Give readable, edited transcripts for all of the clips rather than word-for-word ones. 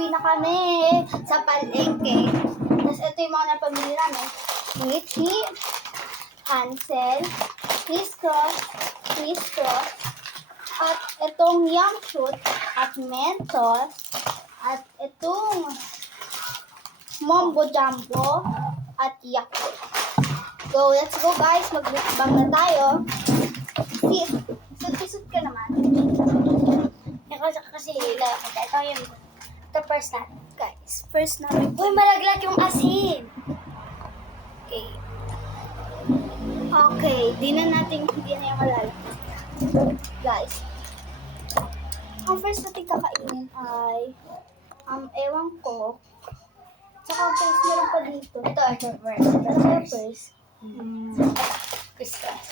Uuwi na kami sa palengke. Tapos ito yung mga napamili namin. Michi, Hansel, Crisscross, at itong Young Shoot, at Mentos, at itong Mombo Jumbo, at Yakult. So, let's go guys. Mag-mukbang na tayo. Sit ka naman. Kasi ito yung the first natin. Guys, first namin. Uy, malaglag yung asin. Okay. Okay, hindi na yung malala. Guys, ang first natin kakainin ay, ewan ko. Tsaka first meron pa dito. Ito first. First. Crisscross.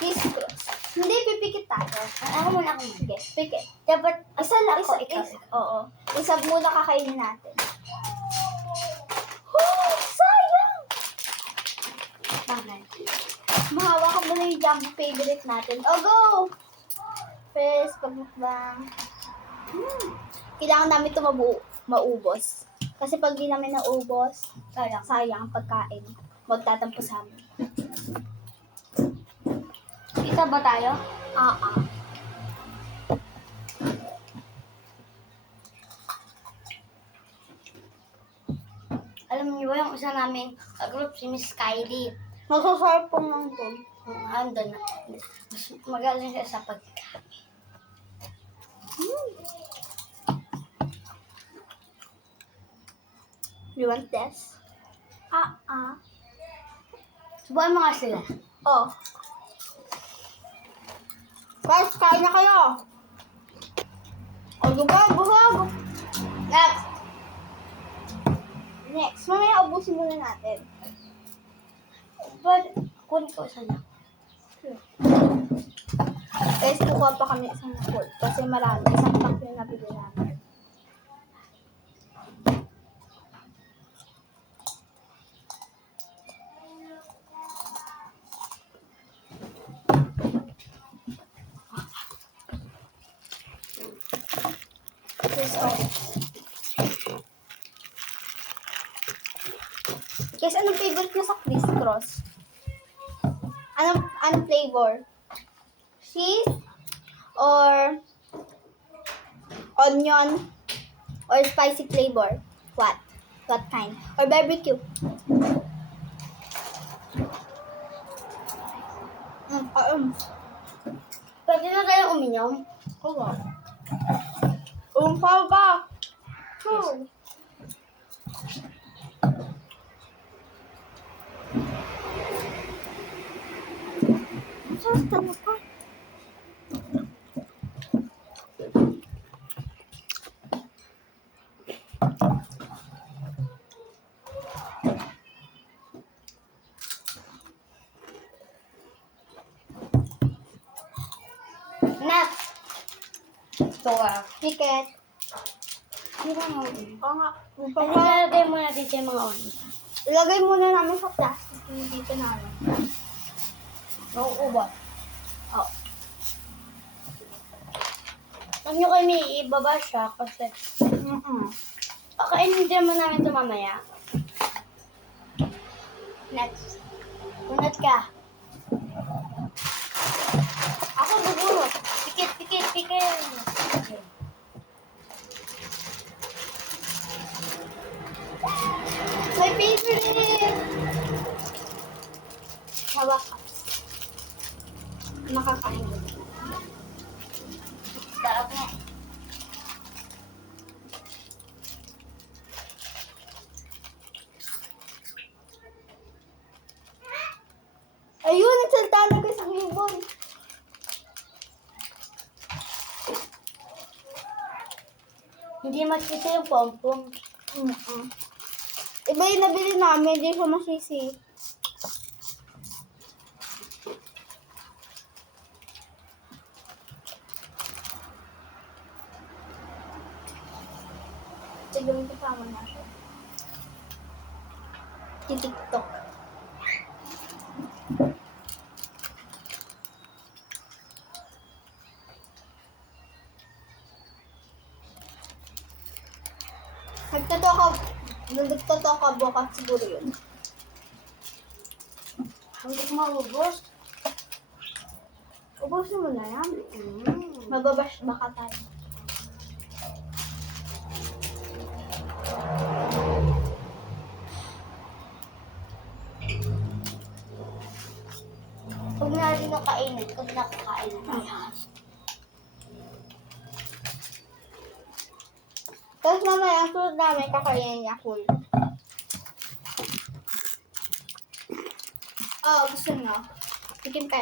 Crisscross. Hindi, pipikit tayo. Ako muna. Sige, pikit. Dapat Isa lang, ako, ikaw. ikaw. Oo. Isa muna kakainin natin. Oh, sayang! Bakit? Mahawakan mo na yung jumbo favorite natin. Oh, go! First, pagmukbang. Kailangan namin ito maubos. Kasi pag di namin naubos, sayang ang pagkain. Magtatampo sa amin. Kita ba tayo? Alam niyo ba yung isa naming group, si Miss Kylie? Masasarap po lang ito. Andun na. Mas magaling siya sa pagkain. You want this? Subukan mo nga sila. Oh. Guys, kain na kayo. O, busog. Next, mamaya ubusin muna natin. But, kunin ko sana. Guys, kukuha pa kami isang food. Kasi marami. Isang pack yung nabili namin. Guys, anong favorite nyo sa Crisscross? Anong flavor? Cheese? Or onion? Or spicy flavor? What? What kind? Or barbecue? Pwede na tayo uminom? Oo. Umpaw ka! Sarap ka. Nat! Ito ah. Ticket. Hindi ba nga ulit? Oo nga. Ilalagay mo natin sa mga on. Ilagay muna namin sa plastic yung dito namin. Nauubat. Oh. Huwag nyo kayo may ibaba siya kasi pakainin din naman namin ito mamaya. Next. Unat ka. Ako buburo. Pikit. My favorite! Hawak ka. Makakain ko. Sarap nga. Ayun, nagsalita na guys ang ibon. Hindi magsisi yung pompom. Iba yung nabili namin, hindi siya masisi. Sige, may kasama na siya. TikTok. Nagtotoo ka bukas siguro yun. Hindi ko maubos. Ubusin mo na yan. Mm. Mababash baka tayo. Huwag na rin na kainin kasi nakakain na tayo. Tapos mamaya, ang sunod namin, kakainin niya full. Oh, gusto nyo? Tikim kayo.